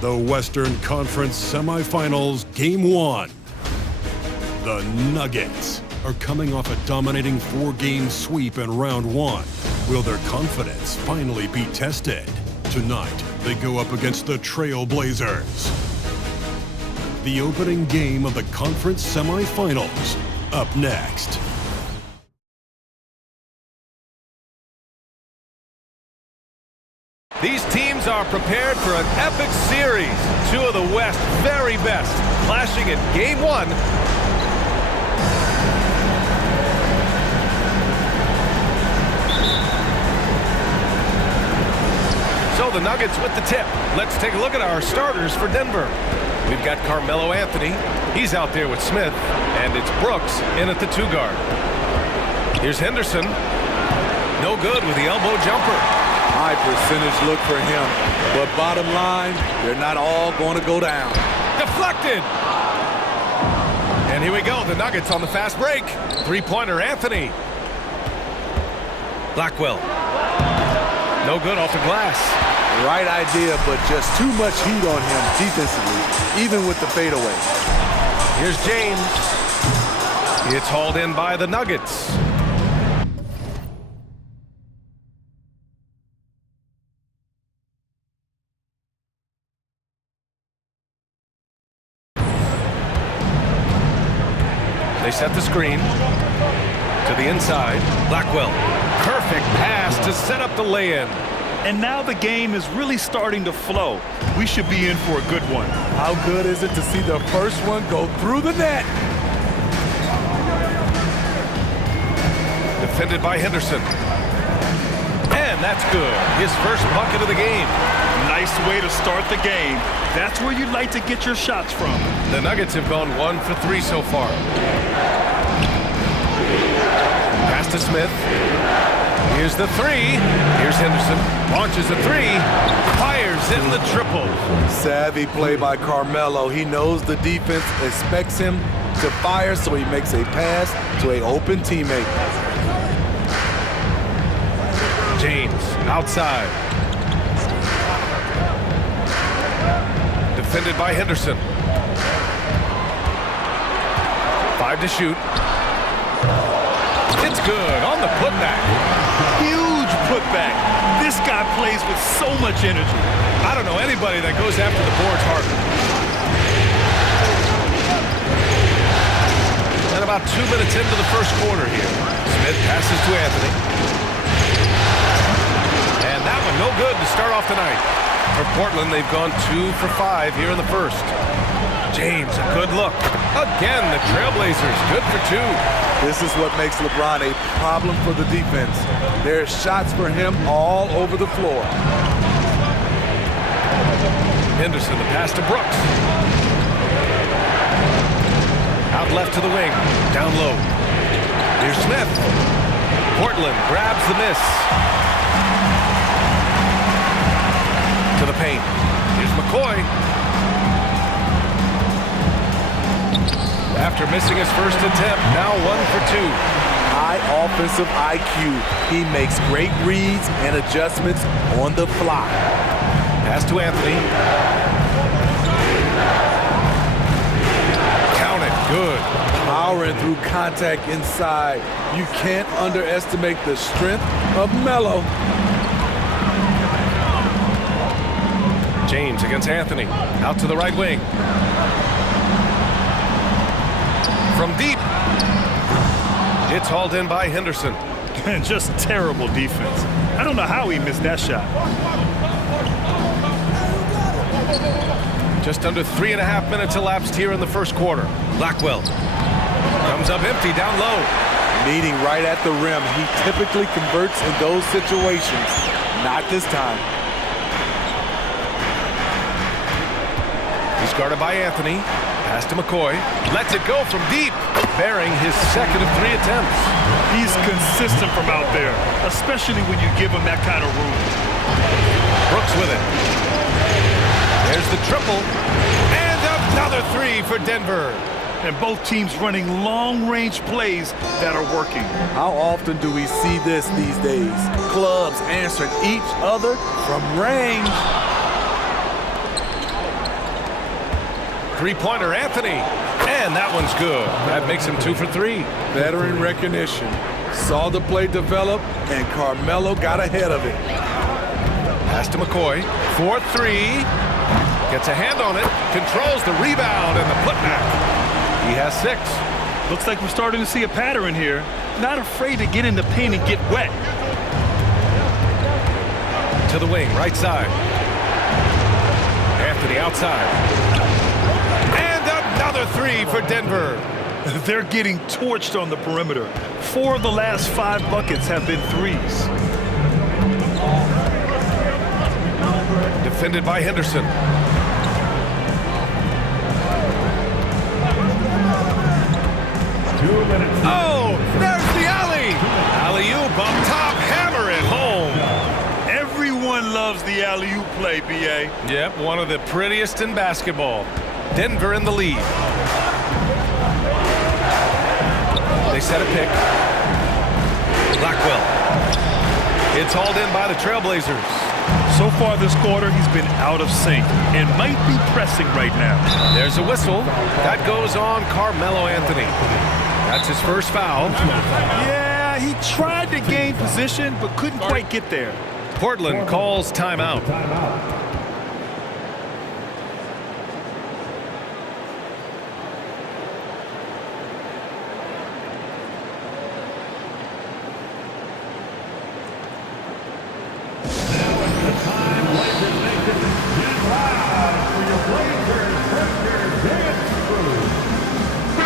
The Western Conference Semifinals, Game 1. The Nuggets are coming off a dominating 4-game sweep in Round 1. Will their confidence finally be tested? Tonight, they go up against the Trail Blazers. The opening game of the conference semifinals, up next. These teams are prepared for an epic series. Two of the West's very best, clashing in Game 1. So the Nuggets with the tip. Let's take a look at our starters for Denver. We've got Carmelo Anthony. He's out there with Smith. And it's Brooks in at the 2-guard. Here's Henderson. No good with the elbow jumper. High percentage look for him, but bottom line, they're not all going to go down. Deflected! And here we go, the Nuggets on the fast break. Three-pointer, Anthony. Blackwell. No good off the glass. Right idea, but just too much heat on him defensively, even with the fadeaway. Here's James. It's hauled in by the Nuggets. They set the screen to the inside. Blackwell, perfect pass to set up the lay-in. And now the game is really starting to flow. We should be in for a good one. How good is it to see the first one go through the net? Defended by Henderson. And that's good. His first bucket of the game. Nice way to start the game. That's where you'd like to get your shots from. The Nuggets have gone 1 for 3 so far. Pass to Smith. Here's the 3. Here's Henderson. Launches a 3. Fires in the triple. Savvy play by Carmelo. He knows the defense expects him to fire, so he makes a pass to an open teammate. James outside. Defended by Henderson. 5 to shoot. It's good on the putback. Huge putback. This guy plays with so much energy. I don't know anybody that goes after the boards harder. And about 2 minutes into the first quarter here. Smith passes to Anthony. And that one no good to start off the night. For Portland, they've gone 2 for 5 here in the first. James, a good look. Again, the Trailblazers, good for 2. This is what makes LeBron a problem for the defense. There's shots for him all over the floor. Henderson, the pass to Brooks. Out left to the wing, down low. Here's Smith. Portland grabs the miss. To the paint. Here's McCoy. After missing his first attempt, now 1 for 2. High offensive IQ. He makes great reads and adjustments on the fly. Pass to Anthony. Count it, good. Powering through contact inside. You can't underestimate the strength of MELO. James against Anthony. Out to the right wing. From deep. It's hauled in by Henderson. And just terrible defense. I don't know how he missed that shot. Just under 3.5 minutes elapsed here in the first quarter. Blackwell comes up empty down low. Meeting right at the rim. He typically converts in those situations. Not this time. He's guarded by Anthony. Pass to McCoy. Lets it go from deep. Bearing his second of 3 attempts. He's consistent from out there, especially when you give him that kind of room. Brooks with it. There's the triple. And another 3 for Denver. And both teams running long-range plays that are working. How often do we see this these days? Clubs answering each other from range. Three-pointer, Anthony. And that one's good. That makes him 2 for 3. Veteran recognition. Saw the play develop, and Carmelo got ahead of it. Pass to McCoy. 4-3. Gets a hand on it. Controls the rebound and the putback. He has 6. Looks like we're starting to see a pattern here. Not afraid to get in the paint and get wet. To the wing, right side. Anthony outside. And another 3 for Denver. They're getting torched on the perimeter. 4 of the last 5 buckets have been threes. Defended by Henderson. Oh, there's the alley. Alley-oop up top, hammer it home. Everyone loves the alley-oop play, B.A. Yep, one of the prettiest in basketball. Denver in the lead. They set a pick. Blackwell. It's hauled in by the Trailblazers. So far this quarter, he's been out of sync and might be pressing right now. There's a whistle. That goes on Carmelo Anthony. That's his first foul. Yeah, he tried to gain position, but couldn't quite get there. Portland calls timeout.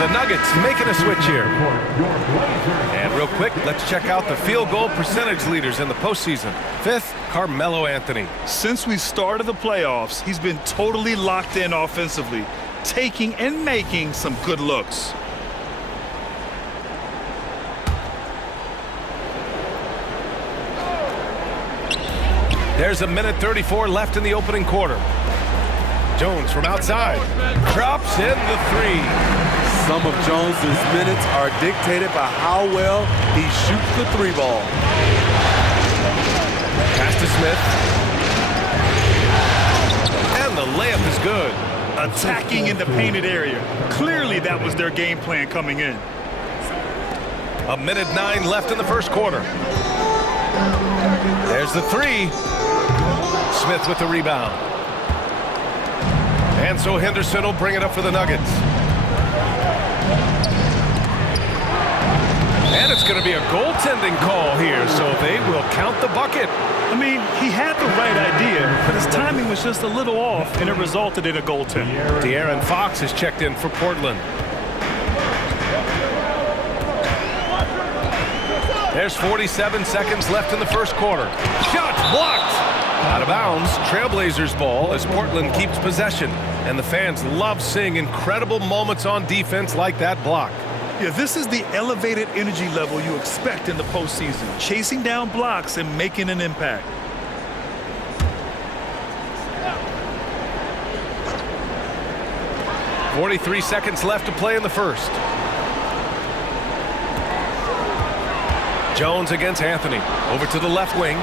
The Nuggets making a switch here. And real quick, let's check out the field goal percentage leaders in the postseason. 5th, Carmelo Anthony. Since we started the playoffs, he's been totally locked in offensively, taking and making some good looks. There's a minute 34 left in the opening quarter. Jones from outside. Drops in the 3. Some of Jones's minutes are dictated by how well he shoots the 3 ball. Pass to Smith. And the layup is good. Attacking in the painted area. Clearly that was their game plan coming in. A minute 9 left in the first quarter. There's the 3. Smith with the rebound. And so Henderson will bring it up for the Nuggets. And it's going to be a goaltending call here, so they will count the bucket. I mean, he had the right idea, but his timing was just a little off, and it resulted in a goaltend. De'Aaron Fox has checked in for Portland. There's 47 seconds left in the first quarter. Shot blocked. Out of bounds, Trailblazers ball as Portland keeps possession. And the fans love seeing incredible moments on defense like that block. Yeah, this is the elevated energy level you expect in the postseason. Chasing down blocks and making an impact. .43 seconds left to play in the first. Jones against Anthony. Over to the left wing.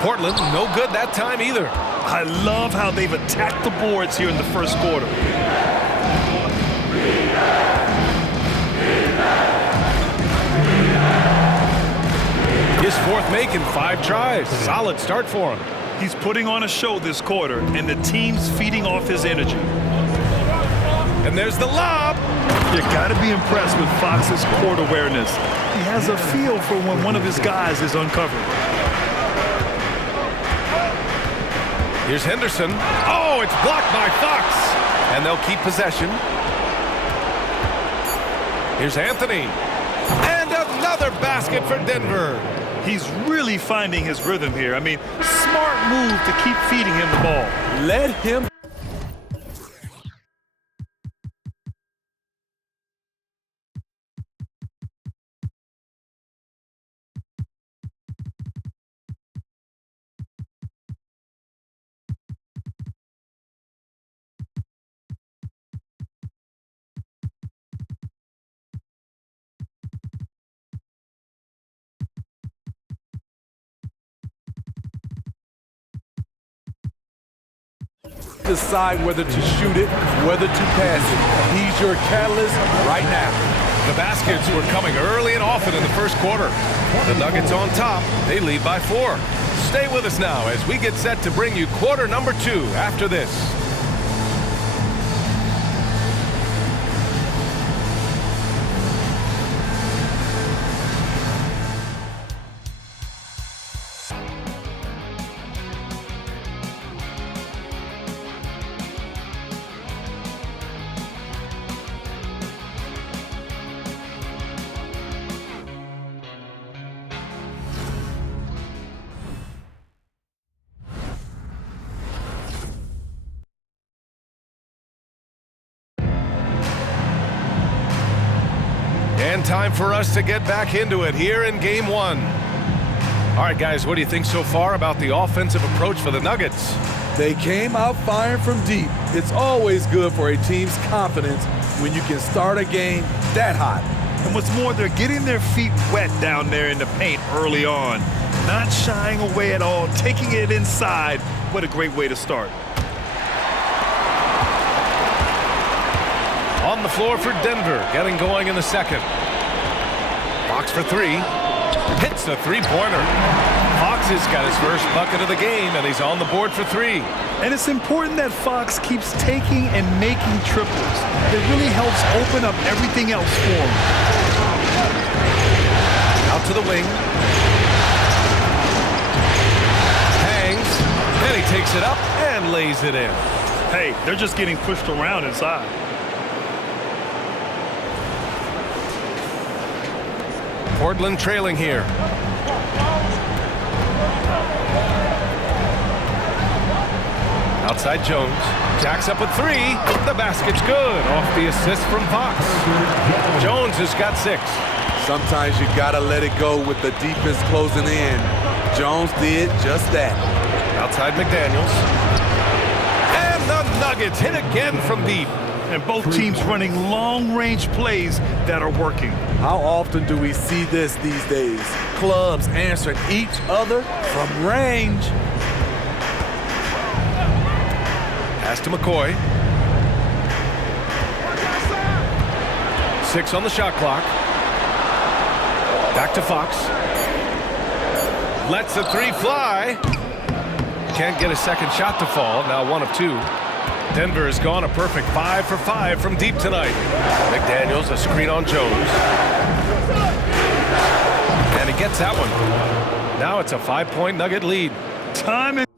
Portland, no good that time either. I love how they've attacked the boards here in the first quarter. His 4th make in 5 tries. Solid start for him. He's putting on a show this quarter, and the team's feeding off his energy. And there's the lob. You gotta be impressed with Fox's court awareness. He has a feel for when one of his guys is uncovered. Here's Henderson. Oh, it's blocked by Fox. And they'll keep possession. Here's Anthony. And another basket for Denver. He's really finding his rhythm here. I mean, smart move to keep feeding him the ball. Let him. decide whether to shoot it, whether to pass it. He's your catalyst right now. The baskets were coming early and often in the first quarter. The Nuggets on top. They lead by 4. Stay with us now as we get set to bring you quarter number 2 after this. And time for us to get back into it here in Game 1. All right, guys, what do you think so far about the offensive approach for the Nuggets? They came out firing from deep. It's always good for a team's confidence when you can start a game that hot. And what's more, they're getting their feet wet down there in the paint early on. Not shying away at all, taking it inside. What a great way to start. On the floor for Denver, getting going in the second. Fox for 3. Hits the three-pointer. Fox has got his first bucket of the game, and he's on the board for 3. And it's important that Fox keeps taking and making triples. It really helps open up everything else for him. Out to the wing. Hangs. Then he takes it up and lays it in. Hey, they're just getting pushed around inside. Portland trailing here. Outside Jones. Jacks up with 3. The basket's good. Off the assist from Fox. Jones has got 6. Sometimes you gotta let it go with the defense closing in. Jones did just that. Outside McDaniels. And the Nuggets hit again from deep. And both teams running long-range plays that are working. How often do we see this these days? Clubs answering each other from range. Pass to McCoy. 6 on the shot clock. Back to Fox. Lets the 3 fly. Can't get a second shot to fall. Now 1 of 2. Denver has gone a perfect 5 for 5 from deep tonight. McDaniels, a screen on Jones. And he gets that one. Now it's a 5-point Nugget lead. Time and